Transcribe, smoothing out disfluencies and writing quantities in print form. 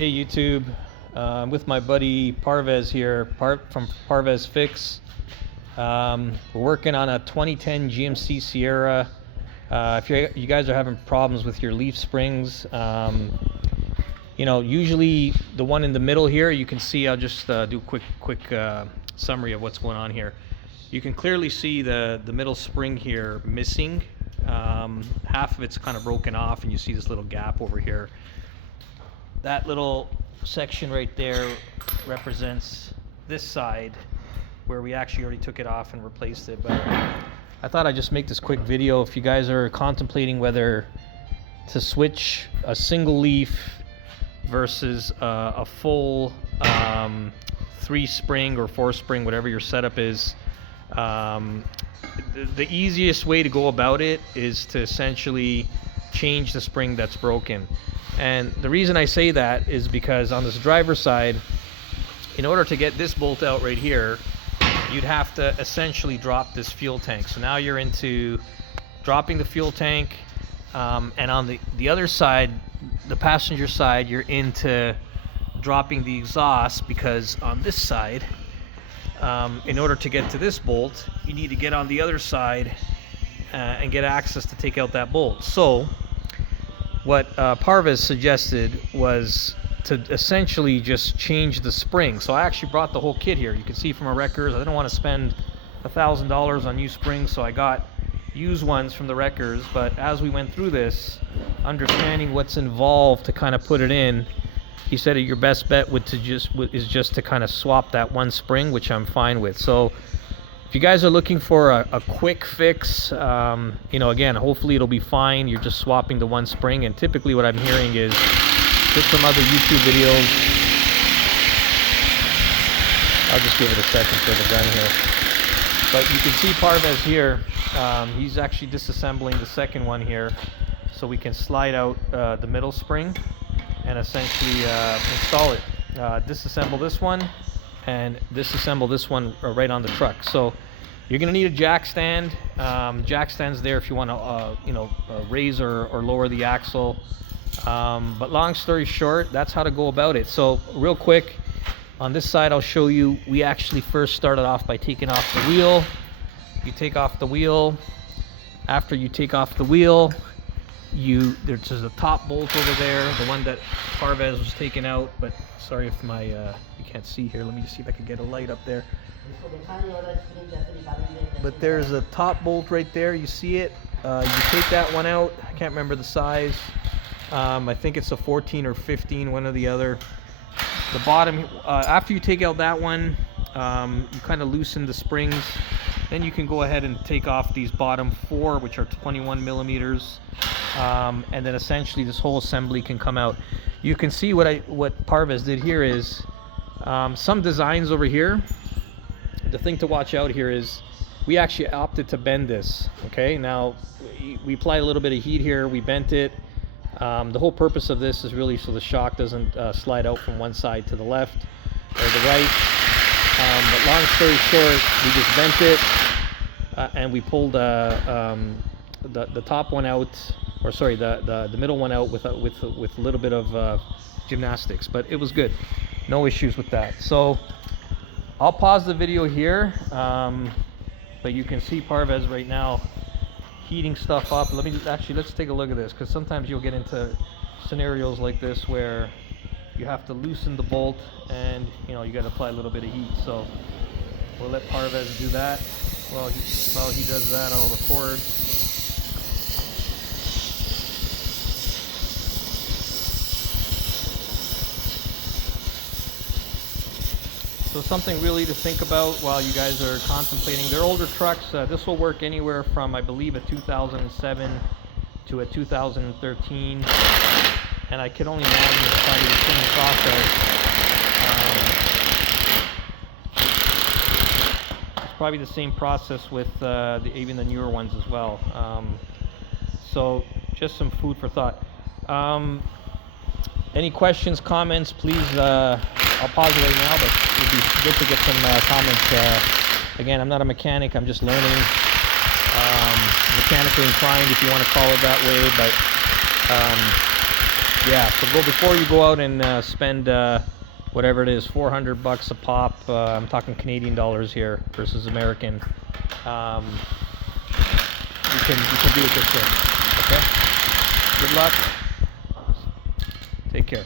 Hey YouTube, I'm with my buddy Parvez here, from Parvez Fix. We're working on a 2010 GMC Sierra. If you guys are having problems with your leaf springs, usually the one in the middle here, you can see, I'll just do a quick summary of what's going on here. You can clearly see the middle spring here missing. Half of it's kind of broken off, and you see this little gap over here. That little section right there represents this side where we actually already took it off and replaced it. But I thought I'd just make this quick video if you guys are contemplating whether to switch a single leaf versus a full 3-spring or 4-spring, whatever your setup is. The easiest way to go about it is to essentially change the spring that's broken. And the reason I say that is because on this driver's side, in order to get this bolt out right here, you'd have to essentially drop this fuel tank. So now you're into dropping the fuel tank, and on the other side, the passenger side, you're into dropping the exhaust, because on this side, in order to get to this bolt, you need to get on the other side and get access to take out that bolt. So what Parvez suggested was to essentially just change the spring. So I actually brought the whole kit here. You can see from our wreckers, I didn't want to spend $1,000 on new springs, so I got used ones from the wreckers. But as we went through this, understanding what's involved to kind of put it in, he said your best bet is just to kind of swap that one spring, which I'm fine with. So if you guys are looking for a quick fix, again, hopefully it'll be fine. You're just swapping the one spring. And typically what I'm hearing is just from other YouTube videos. I'll just give it a second for the gun here. But you can see Parvez here. He's actually disassembling the second one here, so we can slide out the middle spring and essentially install it. Disassemble this one and disassemble this one right on the truck. So you're going to need a jack stand. Jack stand's there if you want to raise or lower the axle. But long story short, that's how to go about it. So real quick, on this side I'll show you, we actually first started off by taking off the wheel. You take off the wheel. After you take off the wheel, there's a top bolt over there, the one that Parvez was taking out. But sorry if you can't see here. Let me just see if I can get a light up there. But there's a top bolt right there. You see it. You take that one out. I can't remember the size. I think it's a 14 or 15, one or the other. The bottom, after you take out that one, you kind of loosen the springs. Then you can go ahead and take off these bottom 4, which are 21 millimeters. And then essentially this whole assembly can come out. You can see what Parvez did here is some designs over here. The thing to watch out here is we actually opted to bend this. Okay, now we applied a little bit of heat here. We bent it. The whole purpose of this is really so the shock doesn't slide out from one side to the left or the right. But long story short, we just bent it and we pulled the top one out, or sorry, the middle one out with a little bit of gymnastics. But it was good, no issues with that. So I'll pause the video here, but you can see Parvez right now heating stuff up. Let's take a look at this, because sometimes you'll get into scenarios like this where you have to loosen the bolt and you got to apply a little bit of heat. So we'll let Parvez do that. While he does that, I'll record. So something really to think about while you guys are contemplating. They're older trucks. This will work anywhere from, I believe, a 2007 to a 2013. And I can only imagine it's probably the same process. It's probably the same process with even the newer ones as well. So just some food for thought. Any questions, comments, please. I'll pause it right now, but it would be good to get some comments. Again, I'm not a mechanic. I'm just learning. Mechanically inclined, if you want to call it that way. But Yeah, so before you go out and spend whatever it is, $400 a pop. I'm talking Canadian dollars here versus American. You can do it this way. Okay. Good luck. Take care.